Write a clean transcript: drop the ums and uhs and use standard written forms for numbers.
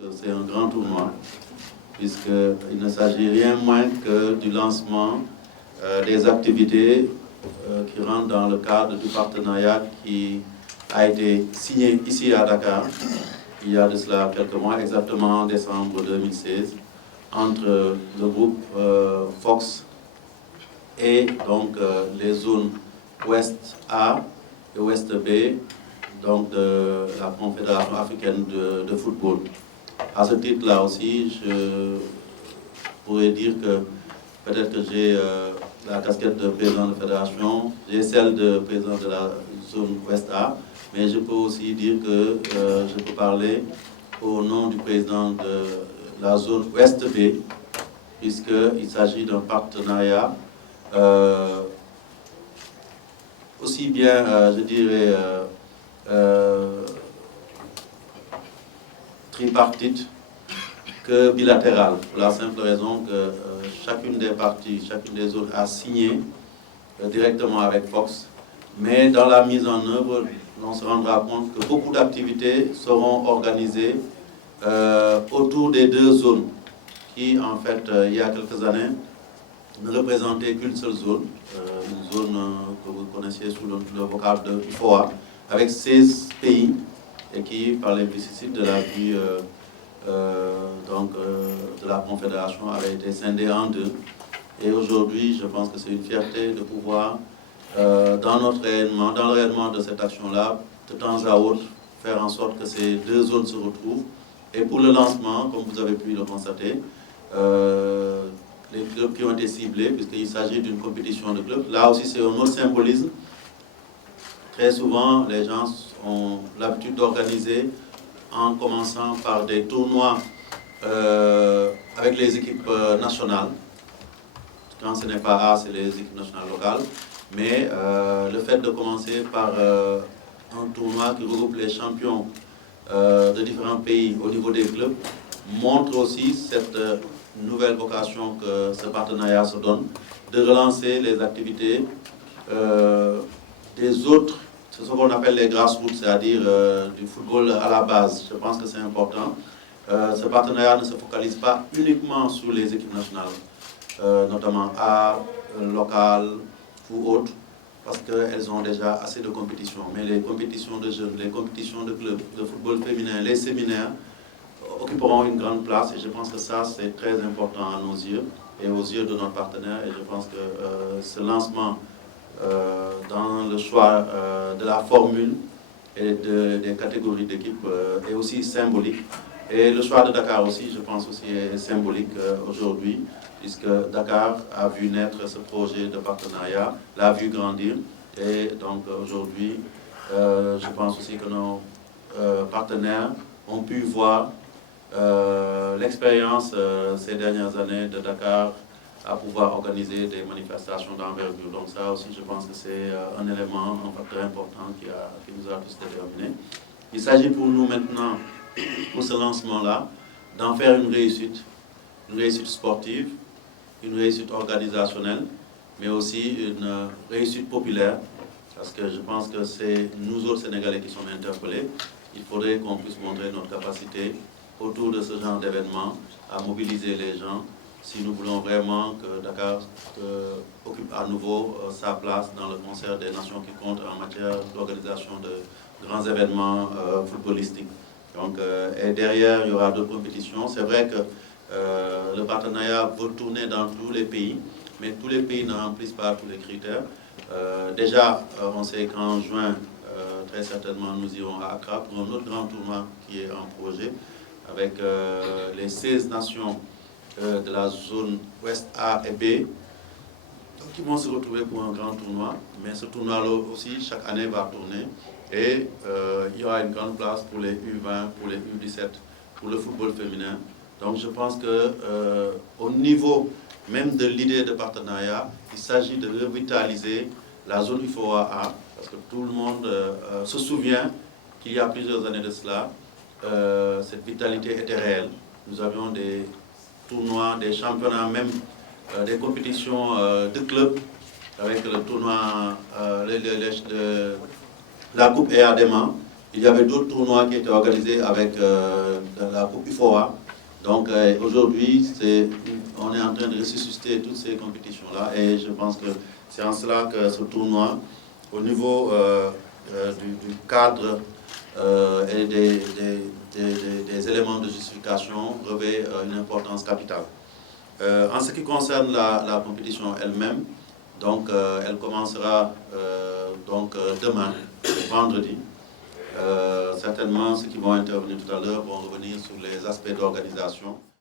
que c'est un grand tournoi, puisqu'il ne s'agit rien moins que du lancement des activités qui rentrent dans le cadre du partenariat qui a été signé ici à Dakar, il y a de cela quelques mois, exactement en décembre 2016, entre le groupe Fox et donc les zones Ouest A et Ouest B, donc de la Confédération africaine de football. À ce titre-là aussi, je pourrais dire que peut-être que j'ai la casquette de président de fédération, j'ai celle de président de la zone Ouest A, mais je peux aussi dire que je peux parler au nom du président de la zone Ouest B, puisqu'il s'agit d'un partenariat aussi bien, je dirais, tripartite que bilatérale, pour la simple raison que chacune des parties, chacune des zones a signé directement avec Fox, mais dans la mise en œuvre, on se rendra compte que beaucoup d'activités seront organisées autour des deux zones qui, en fait, il y a quelques années, ne représentaient qu'une seule zone, une zone que vous connaissiez sous le vocable de UFOA, avec 16 pays, et qui, par les vicissitudes de la vie de la Confédération, avait été scindée en deux. Et aujourd'hui, je pense que c'est une fierté de pouvoir, dans notre rayonnement, dans le rayonnement de cette action-là, de temps à autre, faire en sorte que ces deux zones se retrouvent. Et pour le lancement, comme vous avez pu le constater, les clubs qui ont été ciblés, puisqu'il s'agit d'une compétition de clubs, là aussi c'est un autre symbolisme. Très souvent, les gens ont l'habitude d'organiser en commençant par des tournois avec les équipes nationales. Quand ce n'est pas A, c'est les équipes nationales locales. Mais le fait de commencer par un tournoi qui regroupe les champions de différents pays au niveau des clubs montre aussi cette nouvelle vocation que ce partenariat se donne, de relancer les activités des autres, c'est ce qu'on appelle les grassroots, c'est-à-dire du football à la base. Je pense que c'est important. Ce partenariat ne se focalise pas uniquement sur les équipes nationales, notamment A, locales ou autres, parce qu'elles ont déjà assez de compétitions. Mais les compétitions de jeunes, les compétitions de clubs, de football féminin, les séminaires, occuperont une grande place, et je pense que ça c'est très important à nos yeux et aux yeux de notre partenaire, et je pense que ce lancement dans le choix de la formule et des catégories d'équipes est aussi symbolique, et le choix de Dakar aussi, je pense aussi, est symbolique aujourd'hui, puisque Dakar a vu naître ce projet de partenariat, l'a vu grandir, et donc aujourd'hui je pense aussi que nos partenaires ont pu voir l'expérience ces dernières années de Dakar à pouvoir organiser des manifestations d'envergure. Donc ça aussi, je pense que c'est un élément, un facteur important qui nous a tous déterminés. Il s'agit pour nous maintenant, pour ce lancement-là, d'en faire une réussite sportive, une réussite organisationnelle, mais aussi une réussite populaire, parce que je pense que c'est nous autres Sénégalais qui sommes interpellés. Il faudrait qu'on puisse montrer notre capacité autour de ce genre d'événement à mobiliser les gens si nous voulons vraiment que Dakar occupe à nouveau sa place dans le concert des nations qui comptent en matière d'organisation de grands événements footballistiques. Donc, et derrière, il y aura d'autres compétitions. C'est vrai que le partenariat veut tourner dans tous les pays, mais tous les pays ne remplissent pas tous les critères. Déjà, on sait qu'en juin, très certainement, nous irons à Accra pour un autre grand tournoi qui est en projet, avec les 16 nations de la zone Ouest A et B, donc qui vont se retrouver pour un grand tournoi. Mais ce tournoi-là aussi, chaque année, va tourner. Et il y aura une grande place pour les U20, pour les U17, pour le football féminin. Donc je pense qu'au niveau même de l'idée de partenariat, il s'agit de revitaliser la zone UFOA, parce que tout le monde se souvient qu'il y a plusieurs années de cela, cette vitalité était réelle. Nous avions des tournois, des championnats, même des compétitions de clubs, avec le tournoi, la Coupe EADEMA, Il y avait d'autres tournois qui étaient organisés avec la Coupe UFOA. Donc aujourd'hui, on est en train de ressusciter toutes ces compétitions-là et je pense que c'est en cela que ce tournoi, au niveau du cadre et des éléments de justification, revêt une importance capitale. En ce qui concerne la compétition elle-même, donc elle commencera demain, vendredi. Certainement, ceux qui vont intervenir tout à l'heure vont revenir sur les aspects d'organisation.